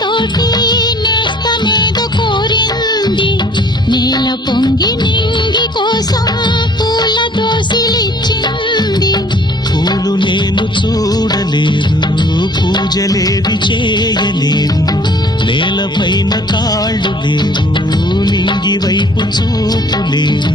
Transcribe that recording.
తోటి నేస్తమేదో కోరింది. నేల పొంగి నింగి కోసం పూల దోసిలిచ్చింది. పూలు నేను చూడలేదు, పూజలేవి చేయలేదు. నేలపైన కాళ్ళు లేవు, నింగి వైపు చూపు లేదు.